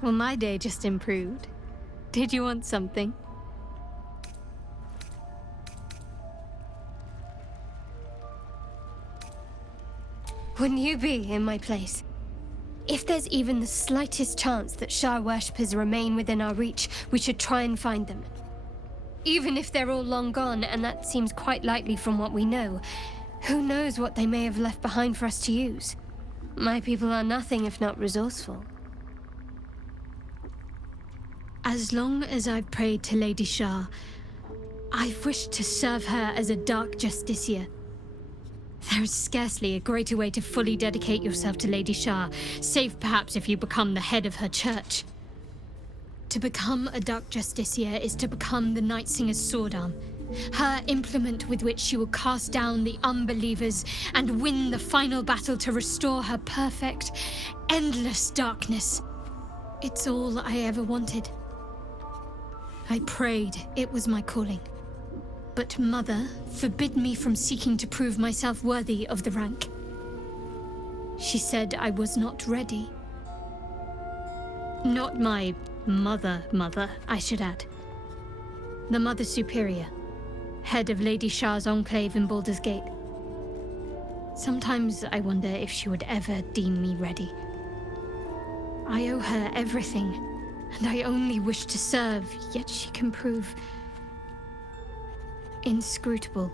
Well, my day just improved. Did you want something? Wouldn't you be in my place? If there's even the slightest chance that Shah worshippers remain within our reach, we should try and find them. Even if they're all long gone, and that seems quite likely from what we know, who knows what they may have left behind for us to use? My people are nothing if not resourceful. As long as I've prayed to Lady Shah, I've wished to serve her as a Dark Justiciar. There is scarcely a greater way to fully dedicate yourself to Lady Shah, save perhaps if you become the head of her church. To become a Dark Justiciar is to become the Night Singer's sword arm, her implement with which she will cast down the unbelievers and win the final battle to restore her perfect, endless darkness. It's all I ever wanted. I prayed it was my calling. But Mother forbid me from seeking to prove myself worthy of the rank. She said I was not ready. Not my mother, I should add. The Mother Superior, head of Lady Shah's enclave in Baldur's Gate. Sometimes I wonder if she would ever deem me ready. I owe her everything, and I only wish to serve, yet she can prove inscrutable.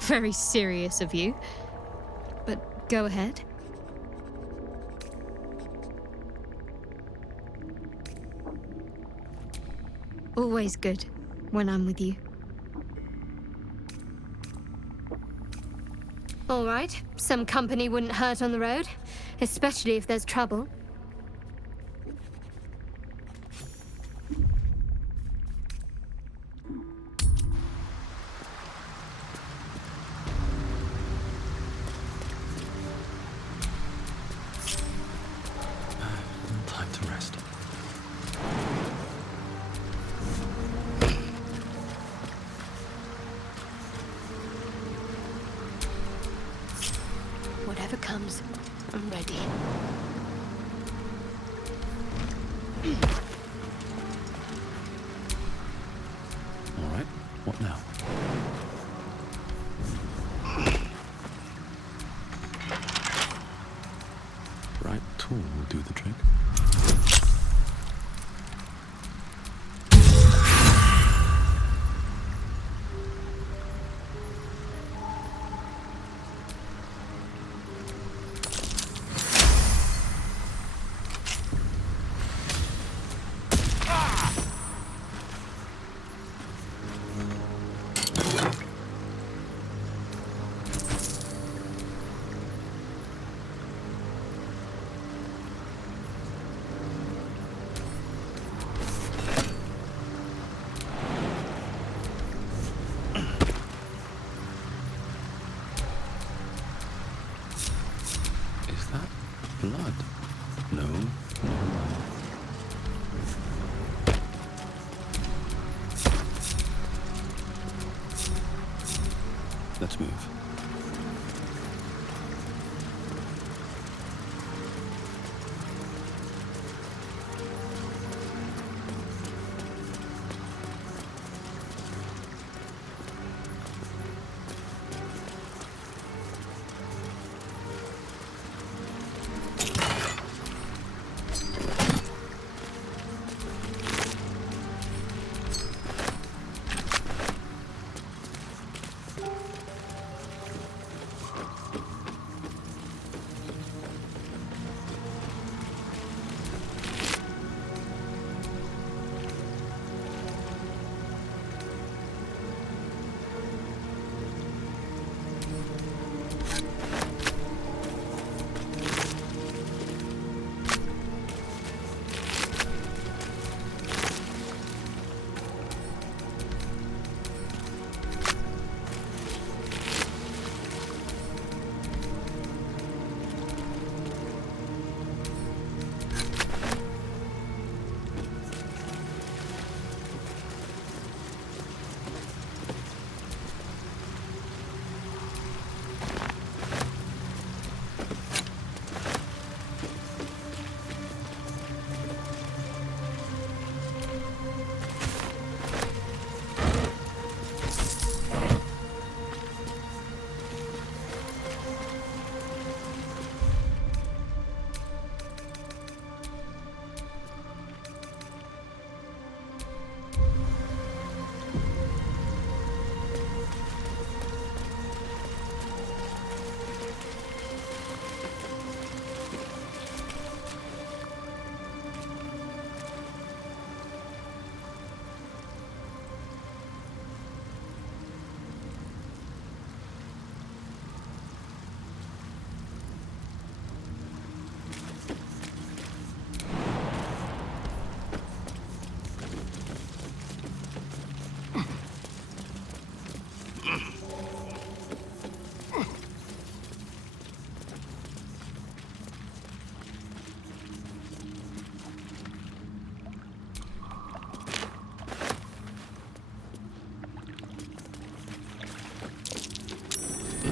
Very serious of you, but go ahead. Always good when I'm with you. All right, some company wouldn't hurt on the road, especially if there's trouble. Time to rest. Whatever comes, I'm ready. All right, what now? Right tool will do the trick. Blood? No. Let's move.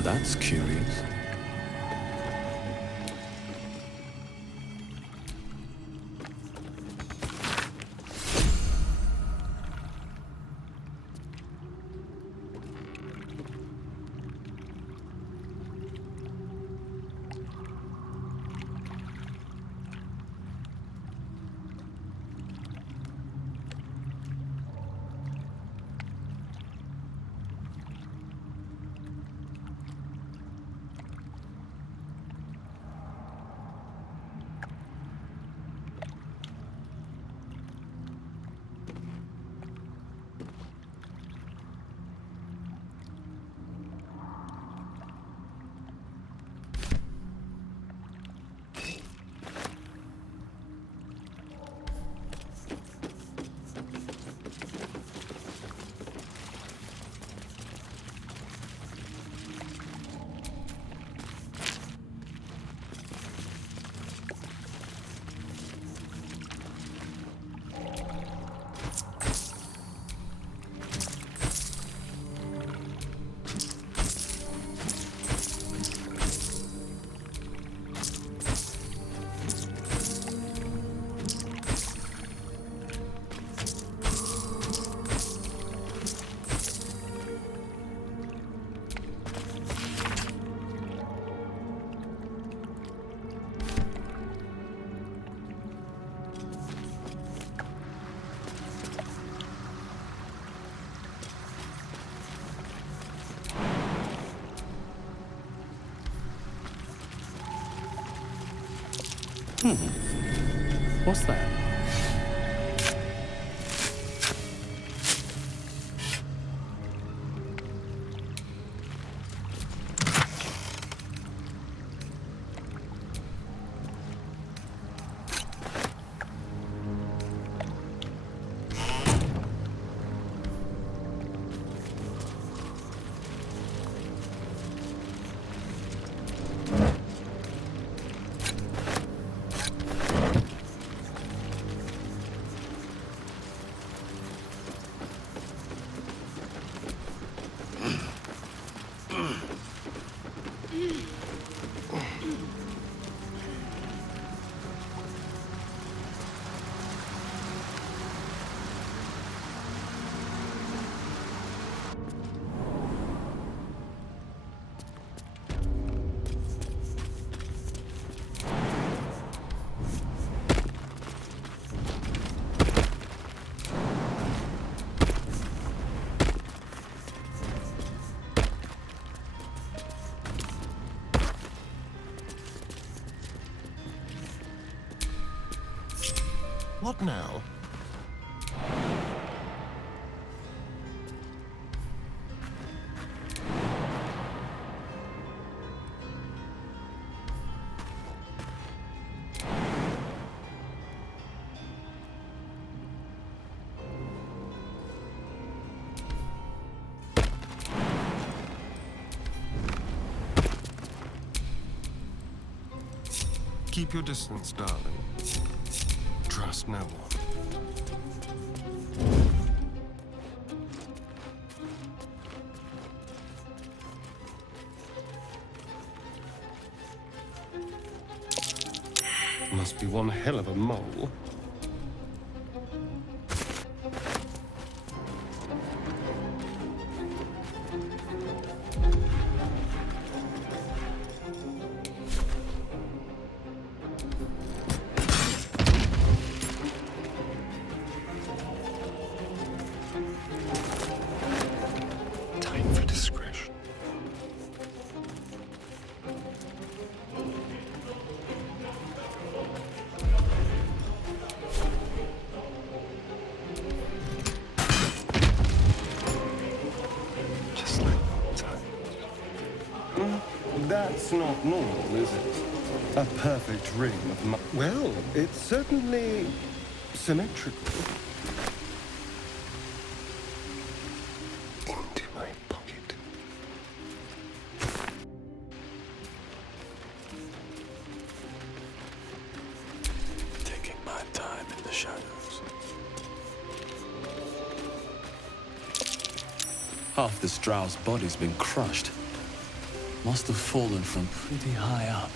That's curious. What's that? What now? Keep your distance, darling. Trust no one. Must be one hell of a mole. Time for discretion. Just like old times. That's not normal, is it? A perfect ring of well, it's certainly symmetrical. Into my pocket. Taking my time in the shadows. Half this drow's body's been crushed. Must have fallen from pretty high up.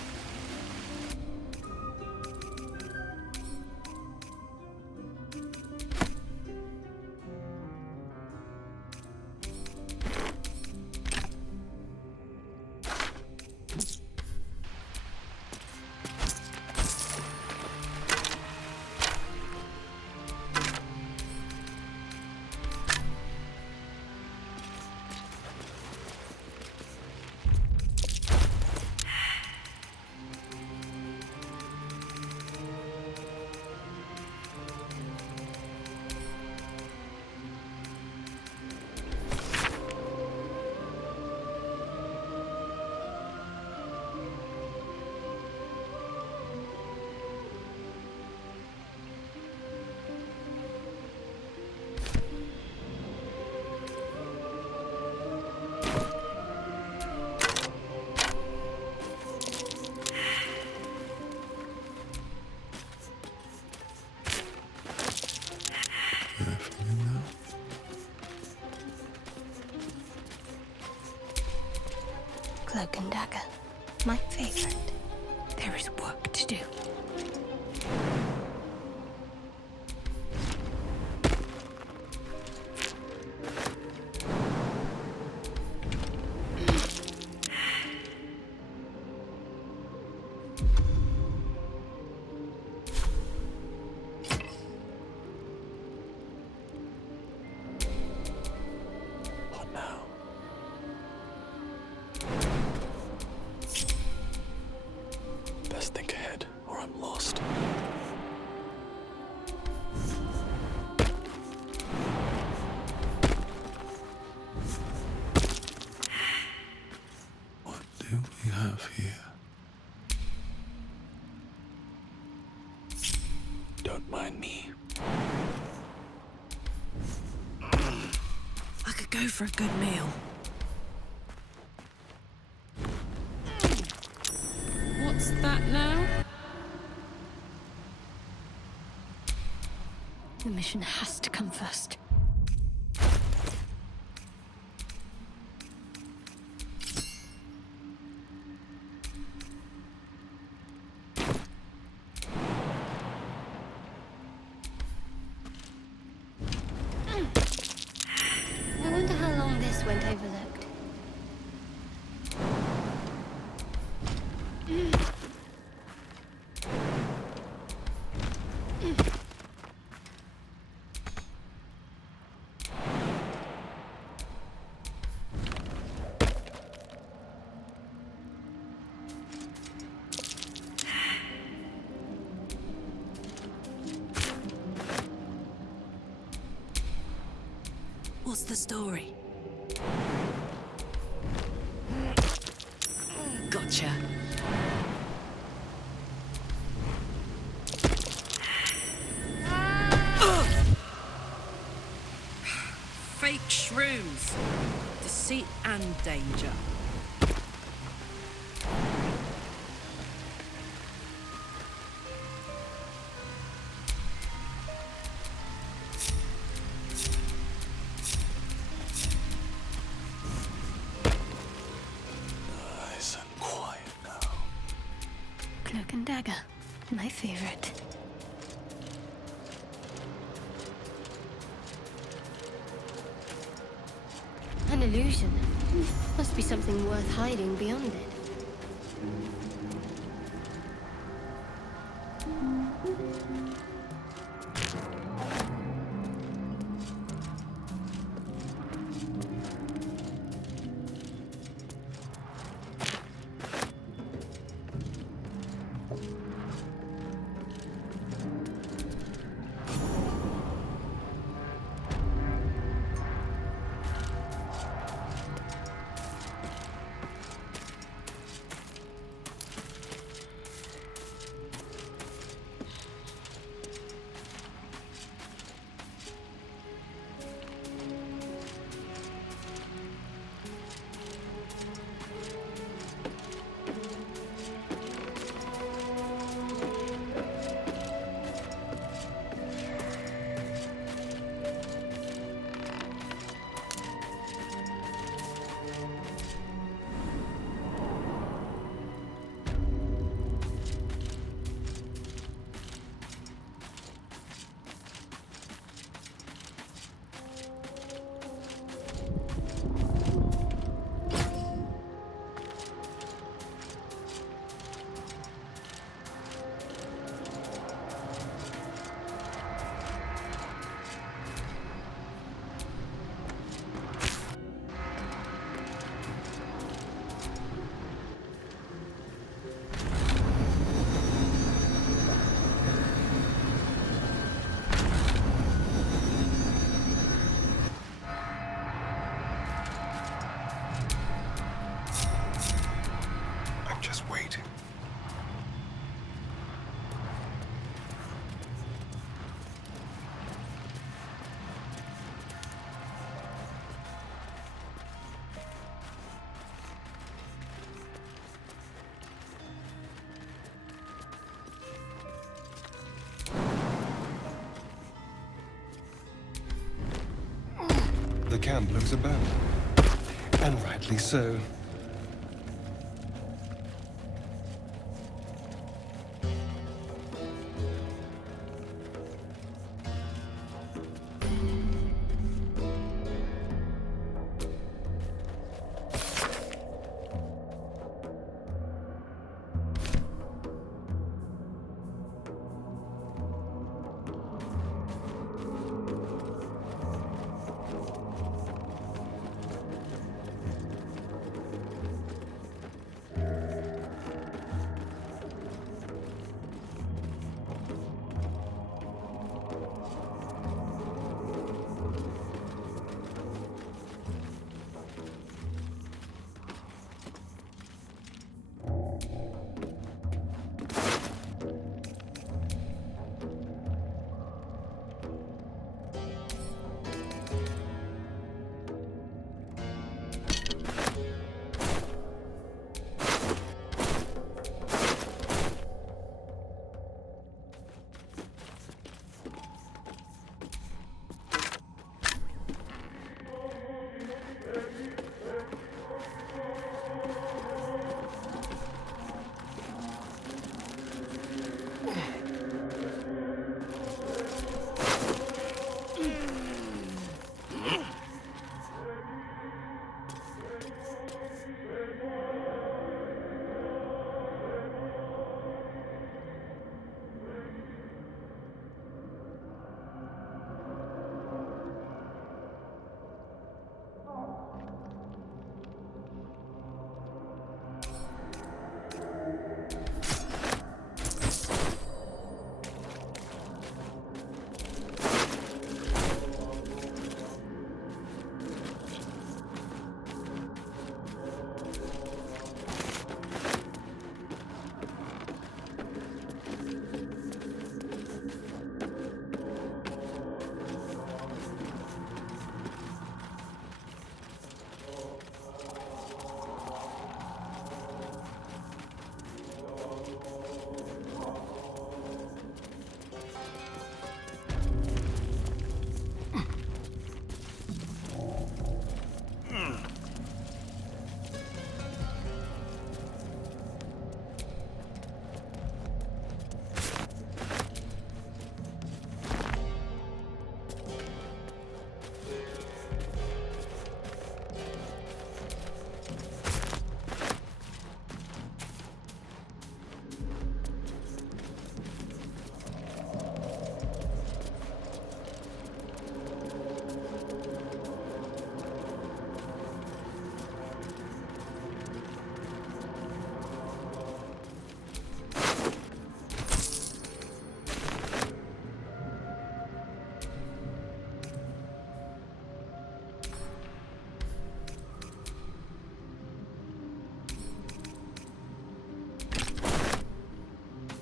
Cloak and dagger. My favorite. There is work to do. What now? Best think ahead, or I'm lost. What do we have here? Don't mind me. I could go for a good meal. What's that now? The mission has to come first. I wonder how long this went overlooked. What's the story? Gotcha. Fake shrooms. Deceit and danger. Nice and quiet now. Cloak and dagger. My favorite. An illusion. Must be something worth hiding beyond it. camp looks a burn. And rightly so.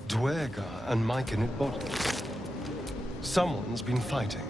Dwergar and Myconid bodies. Someone's been fighting.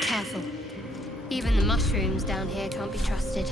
Careful. Even the mushrooms down here can't be trusted.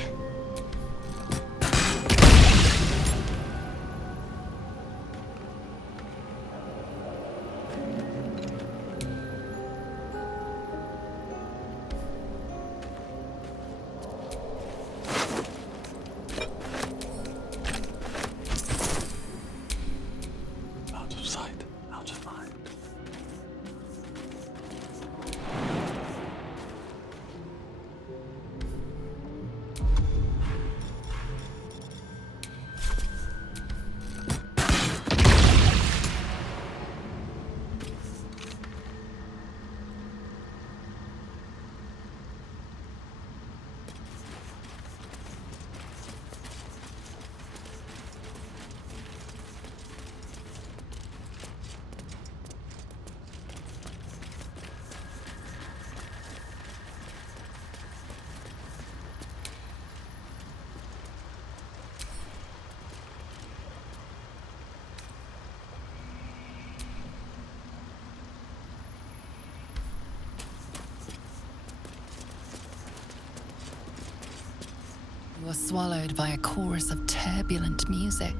You are swallowed by a chorus of turbulent music.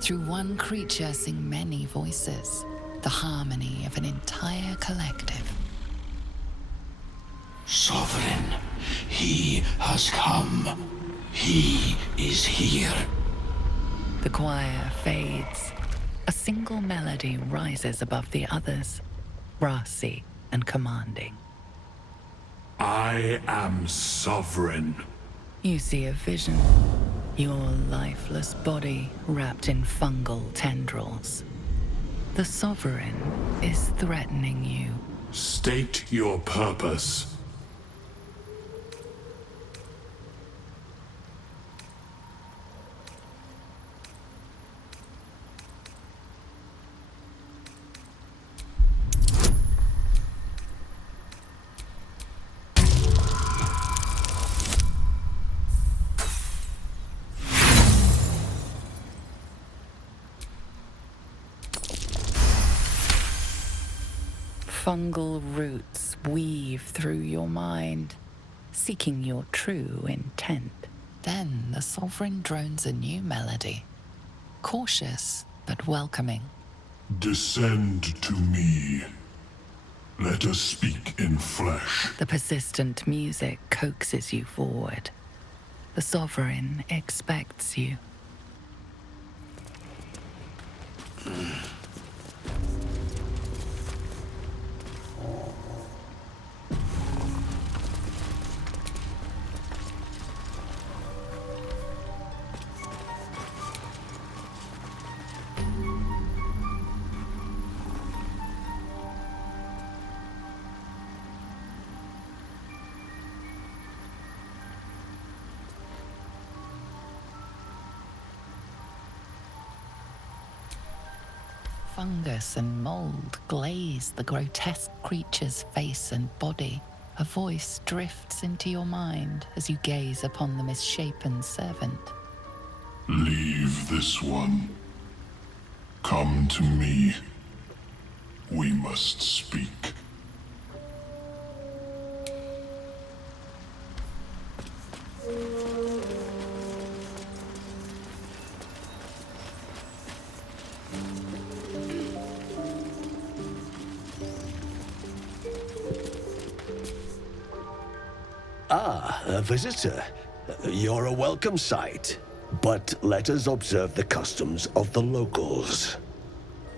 Through one creature sing many voices, the harmony of an entire collective. Sovereign, he has come. He is here. The choir fades. A single melody rises above the others, brassy and commanding. I am sovereign. You see a vision. Your lifeless body wrapped in fungal tendrils. The Sovereign is threatening you. State your purpose. Fungal roots weave through your mind, seeking your true intent. Then the Sovereign drones a new melody, cautious but welcoming. Descend to me. Let us speak in flesh. The persistent music coaxes you forward. The Sovereign expects you. Fungus and mold glaze the grotesque creature's face and body. A voice drifts into your mind as you gaze upon the misshapen servant. Leave this one. Come to me. We must speak. Ah, a visitor. You're a welcome sight. But let us observe the customs of the locals.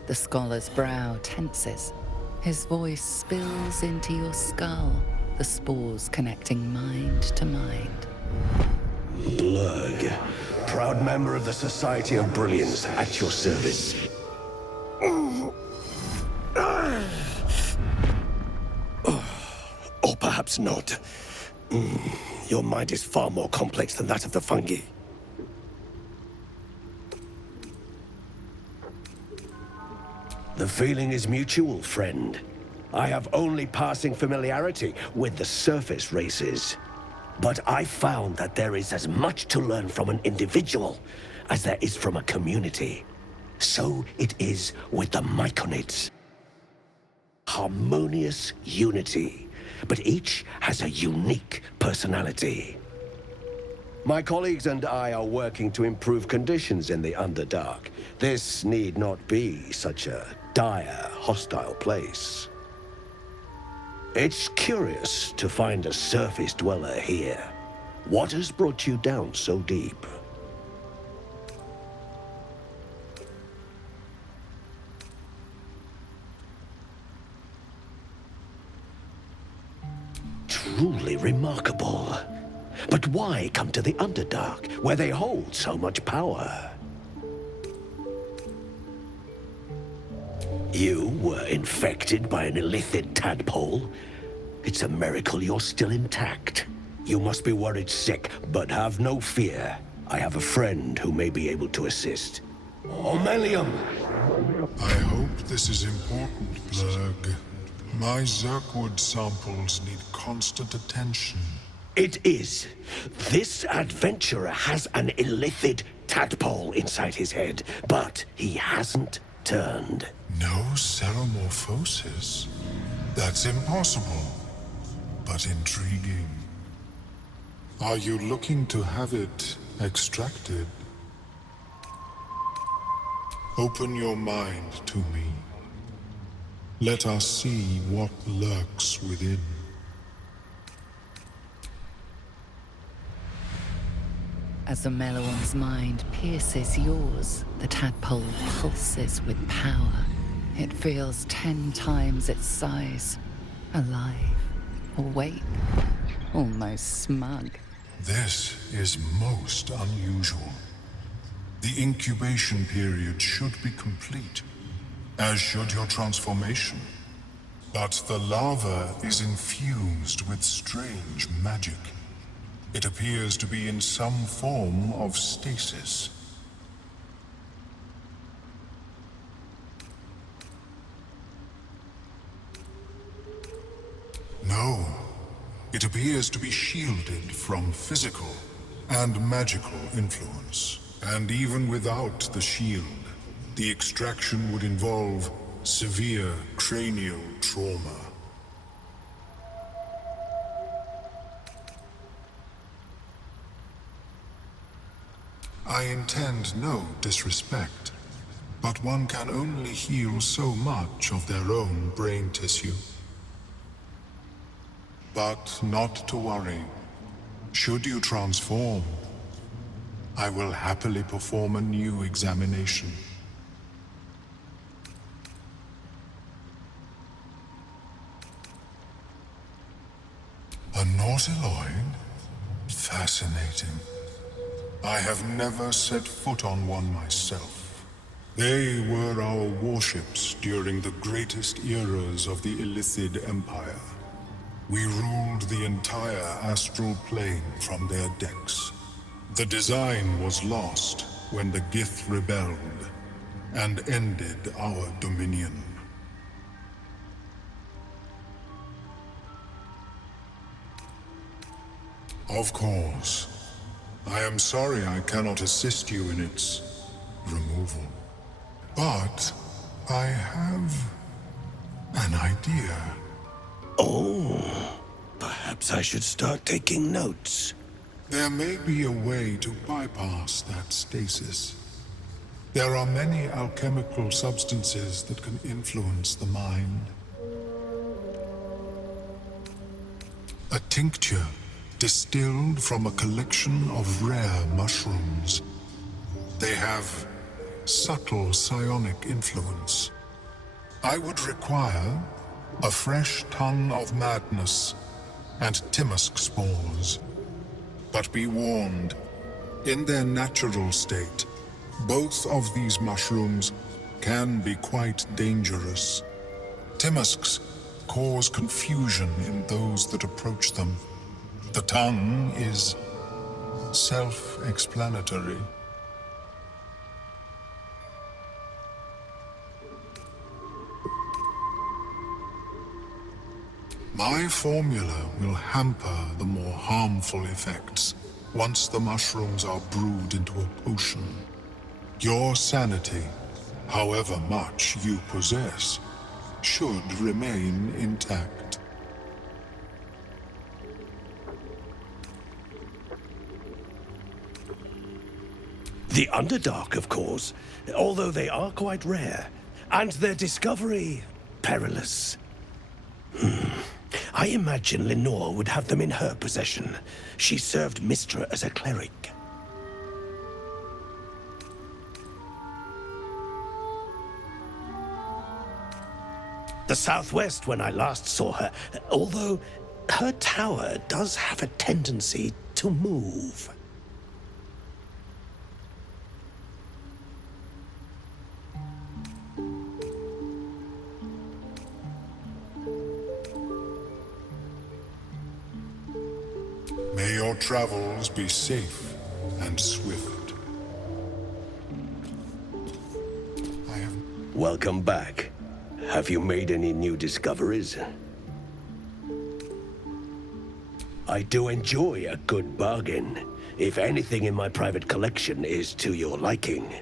The scholar's brow tenses. His voice spills into your skull, the spores connecting mind to mind. Blurg, proud member of the Society of Brilliance, at your service. Or perhaps not. Your mind is far more complex than that of the fungi. The feeling is mutual, friend. I have only passing familiarity with the surface races. But I found that there is as much to learn from an individual as there is from a community. So it is with the Myconids. Harmonious unity, but each has a unique personality. My colleagues and I are working to improve conditions in the Underdark. This need not be such a dire, hostile place. It's curious to find a surface dweller here. What has brought you down so deep? Truly remarkable. But why come to the Underdark, where they hold so much power? You were infected by an illithid tadpole? It's a miracle you're still intact. You must be worried sick, but have no fear. I have a friend who may be able to assist. Omelium! I hope this is important, Blurg. My Zerkwood samples need constant attention. It is. This adventurer has an illithid tadpole inside his head, but he hasn't turned. No seromorphosis? That's impossible, but intriguing. Are you looking to have it extracted? Open your mind to me. Let us see what lurks within. As the Meloan's mind pierces yours, the tadpole pulses with power. It feels 10 times its size. Alive, awake, almost smug. This is most unusual. The incubation period should be complete, as should your transformation. But the larva is infused with strange magic. It appears to be in some form of stasis. No, it appears to be shielded from physical and magical influence. And even without the shield, the extraction would involve severe cranial trauma. I intend no disrespect, but one can only heal so much of their own brain tissue. But not to worry. Should you transform, I will happily perform a new examination. A nautiloid? Fascinating. I have never set foot on one myself. They were our warships during the greatest eras of the Illithid Empire. We ruled the entire astral plane from their decks. The design was lost when the Gith rebelled and ended our dominion. Of course. I am sorry I cannot assist you in its removal. But I have an idea. Oh, perhaps I should start taking notes. There may be a way to bypass that stasis. There are many alchemical substances that can influence the mind. A tincture distilled from a collection of rare mushrooms. They have subtle psionic influence. I would require a fresh tongue of madness and Timusk spores. But be warned, in their natural state, both of these mushrooms can be quite dangerous. Timusks cause confusion in those that approach them. The tongue is self-explanatory. My formula will hamper the more harmful effects once the mushrooms are brewed into a potion. Your sanity, however much you possess, should remain intact. The Underdark, of course, although they are quite rare, and their discovery perilous. I imagine Lenore would have them in her possession. She served Mistra as a cleric. The southwest when I last saw her, although her tower does have a tendency to move. May your travels be safe and swift. Welcome back. Have you made any new discoveries? I do enjoy a good bargain, if anything in my private collection is to your liking.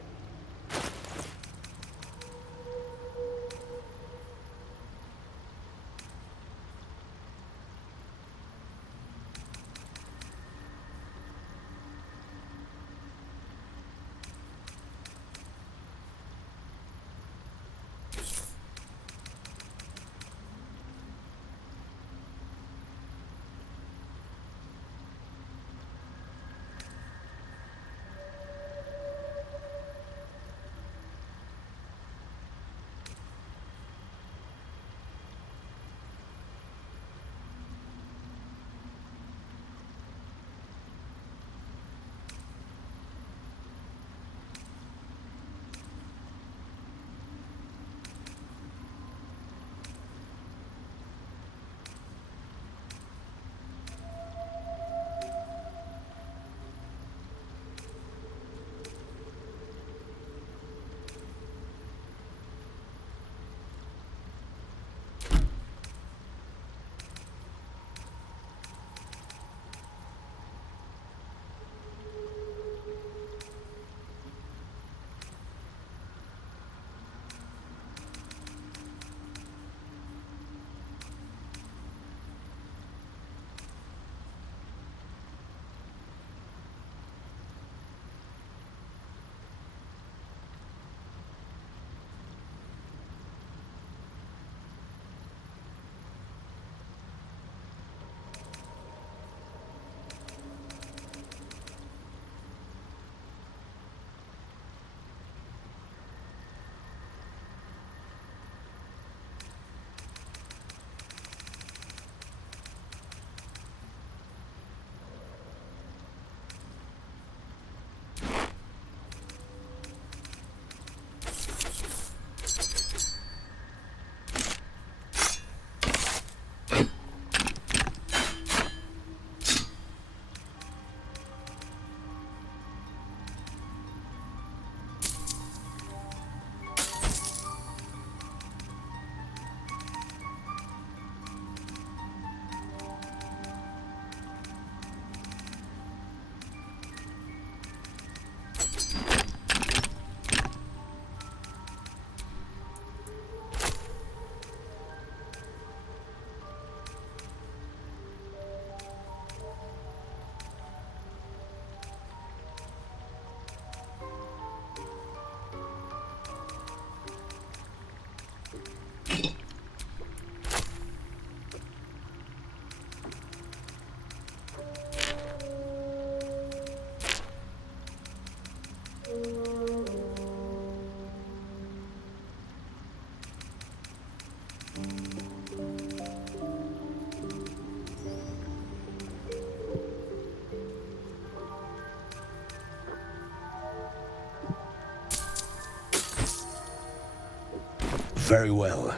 Very well.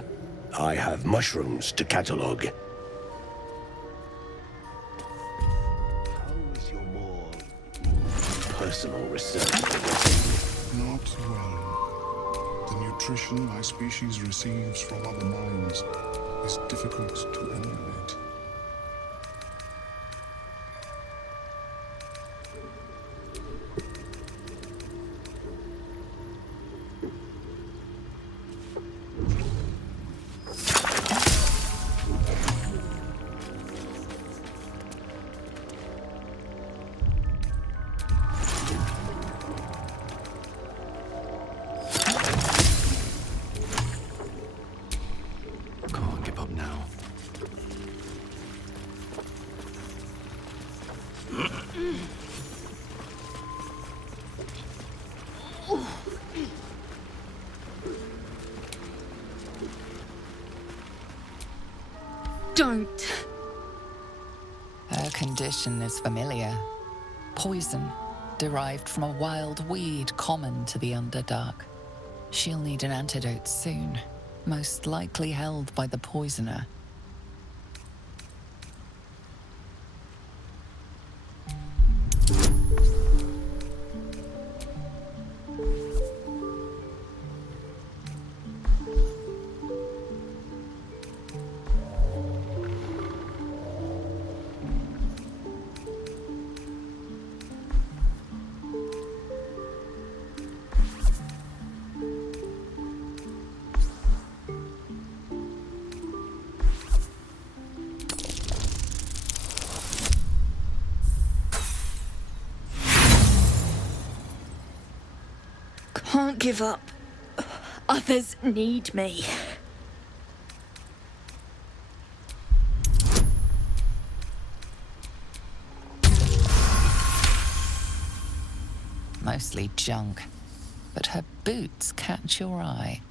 I have mushrooms to catalogue. How is your more personal research progressing? Not well. The nutrition my species receives from other minds is difficult to emulate. Can't give up now. Don't. Her condition is familiar. Poison, derived from a wild weed common to the Underdark. She'll need an antidote soon, most likely held by the poisoner. Can't give up. Others need me. Mostly junk, but her boots catch your eye.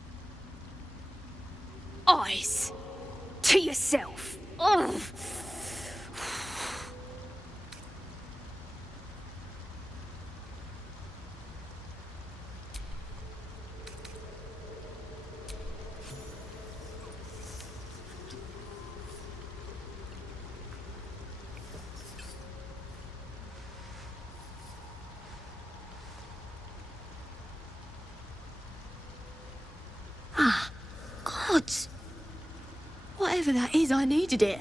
Eyes. To yourself. Ugh. Gods. Whatever that is, I needed it.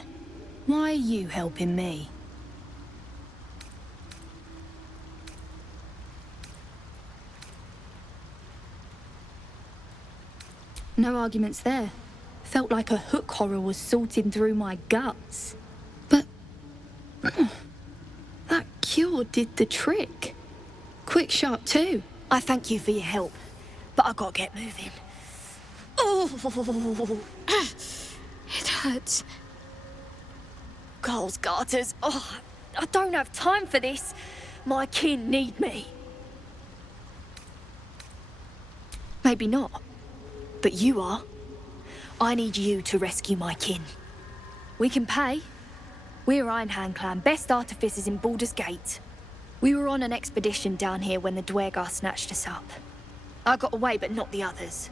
Why are you helping me? No arguments there. Felt like a hook horror was sorting through my guts. But... that cure did the trick. Quick, sharp too. I thank you for your help, but I gotta get moving. Oh! It hurts. Girls' garters. Oh, I don't have time for this. My kin need me. Maybe not. But you are. I need you to rescue my kin. We can pay. We're Ironhand Clan, best artificers in Baldur's Gate. We were on an expedition down here when the Dwergar snatched us up. I got away, but not the others.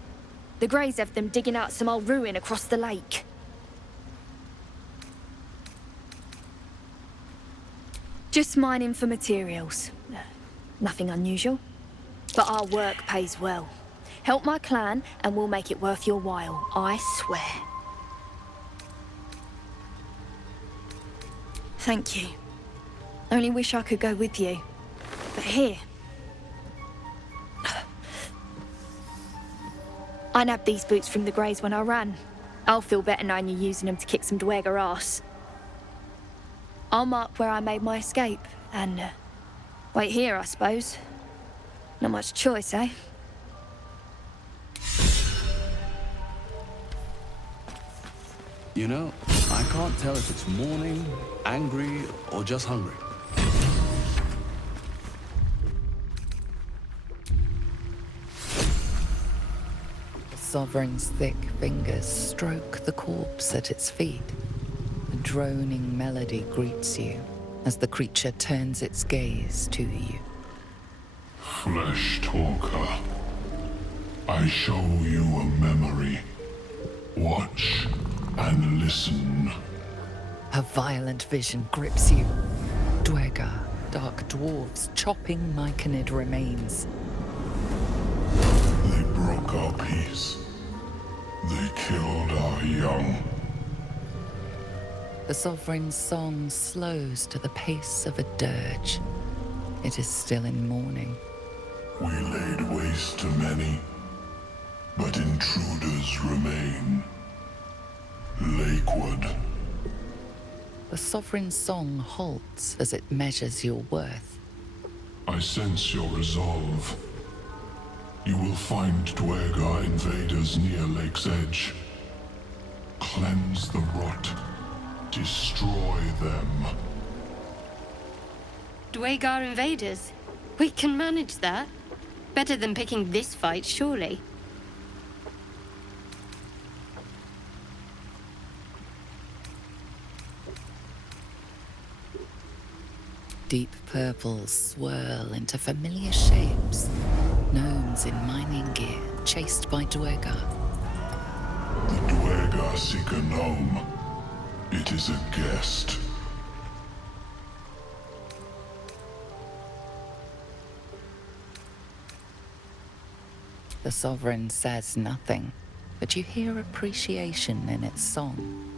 The Greys have them digging out some old ruin across the lake. Just mining for materials. Nothing unusual. But our work pays well. Help my clan and we'll make it worth your while, I swear. Thank you. Only wish I could go with you. But here... I nabbed these boots from the Greys when I ran. I'll feel better knowing you're using them to kick some Dwergar ass. I'll mark where I made my escape, and wait here, I suppose. Not much choice, eh? You know, I can't tell if it's mourning, angry, or just hungry. The Sovereign's thick fingers stroke the corpse at its feet. A droning melody greets you as the creature turns its gaze to you. Flesh talker, I show you a memory. Watch and listen. A violent vision grips you. Dwegar, dark dwarves chopping Myconid remains. They broke our peace. They killed our young. The Sovereign's song slows to the pace of a dirge. It is still in mourning. We laid waste to many, but intruders remain. Lakewood. The Sovereign's song halts as it measures your worth. I sense your resolve. You will find Dwegar invaders near Lake's Edge. Cleanse the rot. Destroy them. Dwegar invaders? We can manage that. Better than picking this fight, surely. Deep purples swirl into familiar shapes. Gnomes in mining gear, chased by Dwegar. The Dwegar seek a gnome. It is a guest. The Sovereign says nothing, but you hear appreciation in its song.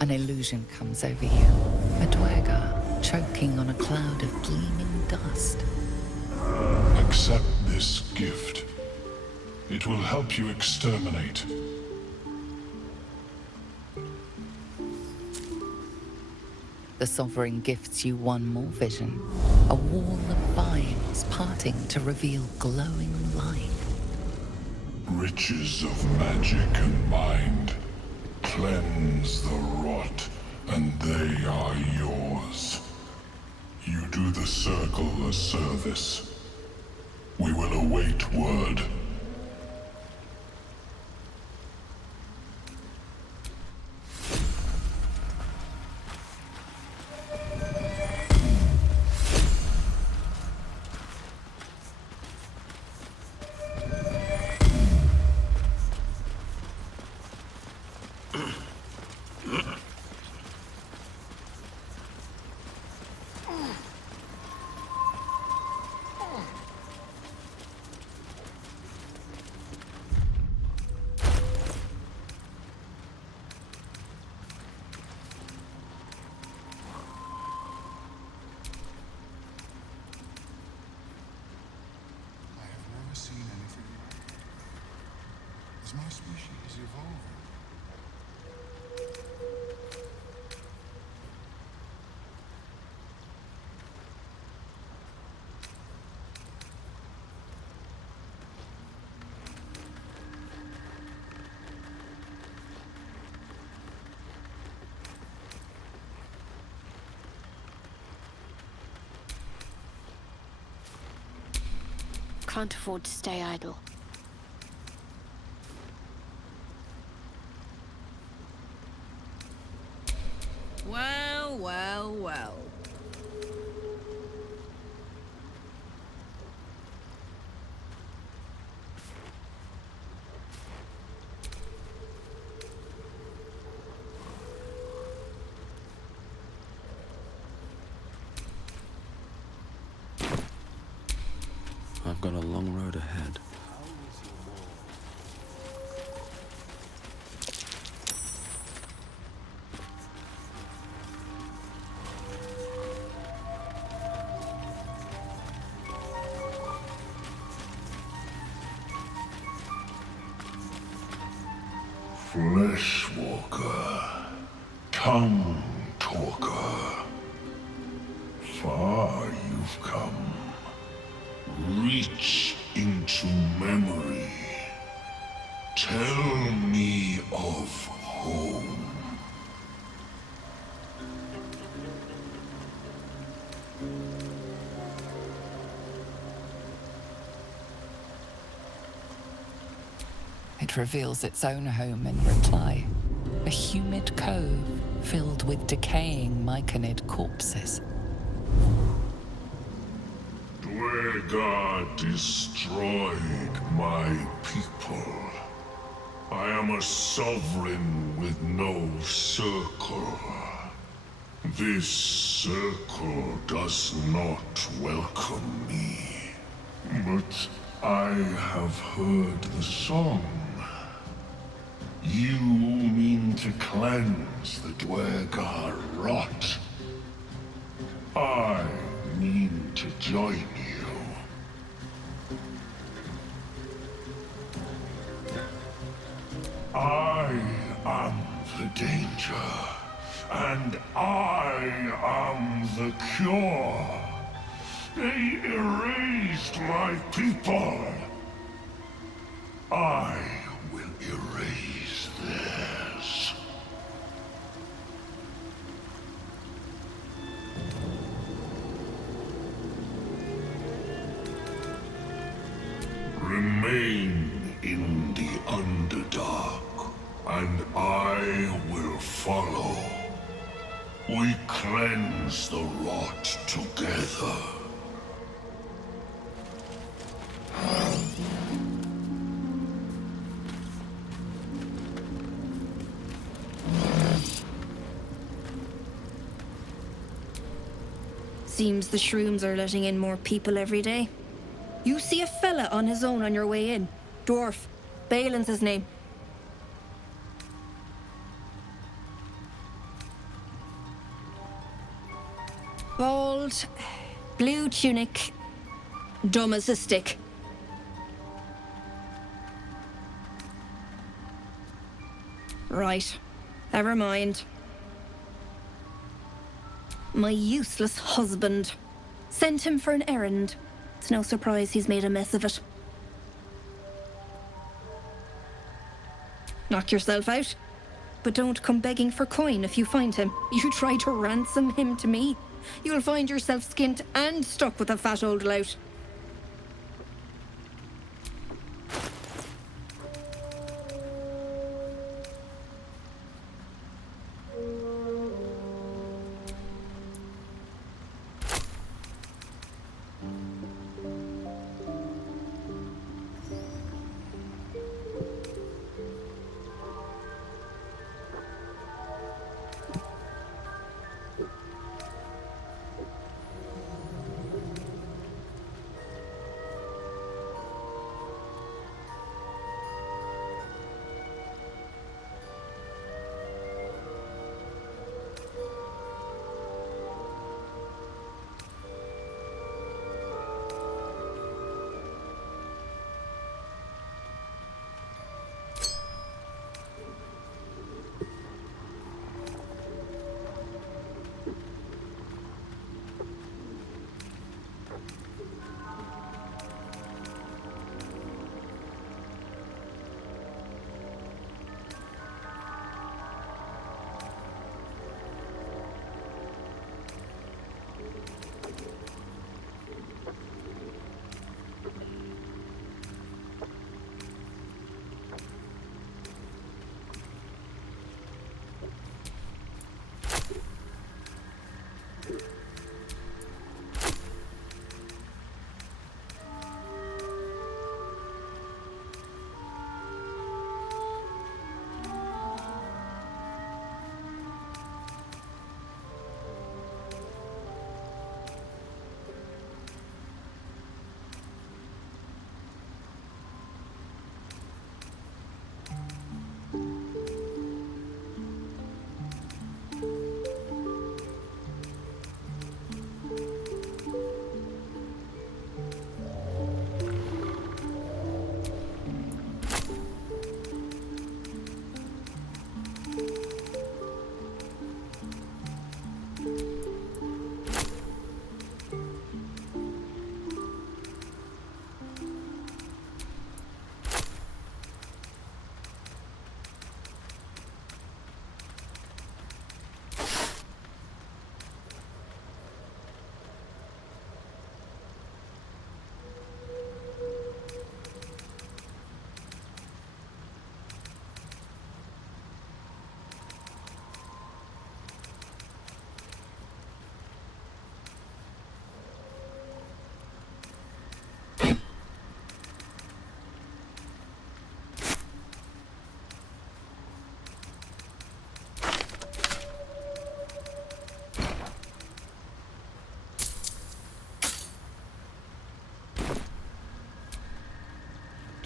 An illusion comes over you. A Dwegar choking on a cloud of gleaming dust. Accept this gift. It will help you exterminate. The Sovereign gifts you one more vision. A wall of vines parting to reveal glowing light. Riches of magic and mind. Cleanse the rot, and they are yours. You do the Circle a service. We will await word. My species evolving. Can't afford to stay idle. Well, well, well. I've got a long road ahead. Fleshwalker, tongue talker. Far you've come. Reach into memory. Tell me of home. It reveals its own home in reply. A humid cove filled with decaying Myconid corpses. Dwegar destroyed my people. I am a sovereign with no circle. This circle does not welcome me. But I have heard the song. You mean to cleanse the Dwegar rot. I mean to join you. I am the danger, and I am the cure. They erased my people. I will erase theirs. Remain in the Underdark, and I will follow. We cleanse the rot together. Seems the shrooms are letting in more people every day. You see a fella on his own on your way in. Dwarf. Balin's his name. Bald, blue tunic, dumb as a stick. Right. Never mind. My useless husband. Sent him for an errand. It's no surprise he's made a mess of it. Knock yourself out. But don't come begging for coin if you find him. You try to ransom him to me, you'll find yourself skint and stuck with a fat old lout.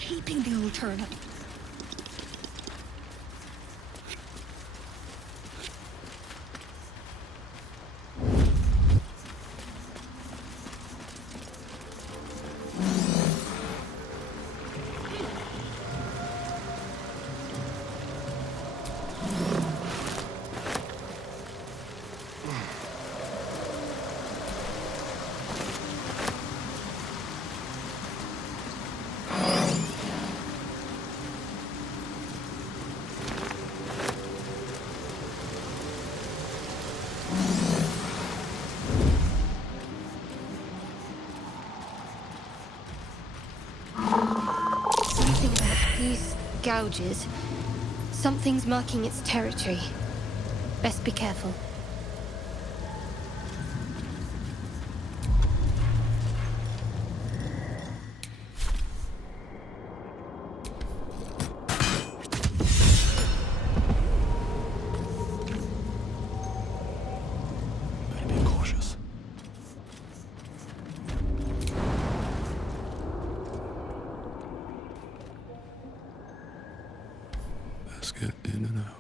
heaping the old turnip. Something about these gouges. Something's marking its territory. Best be careful. Better be cautious. Let's get in and out.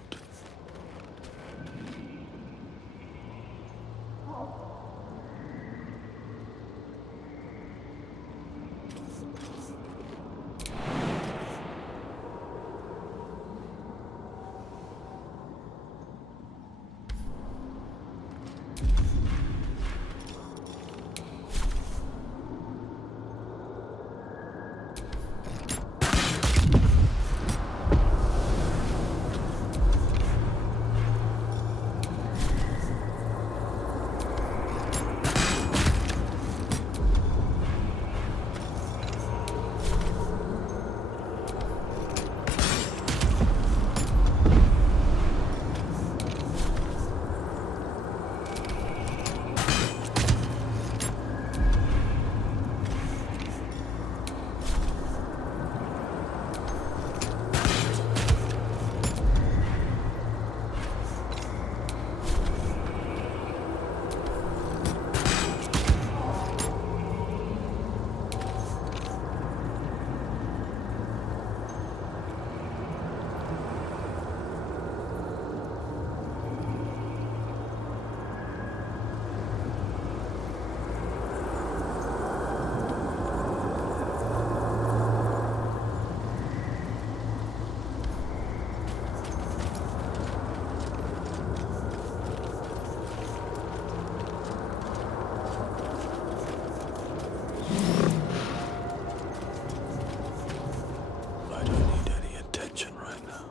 I don't need any attention right now.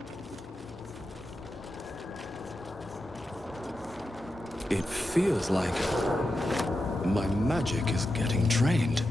It feels like my magic is getting drained.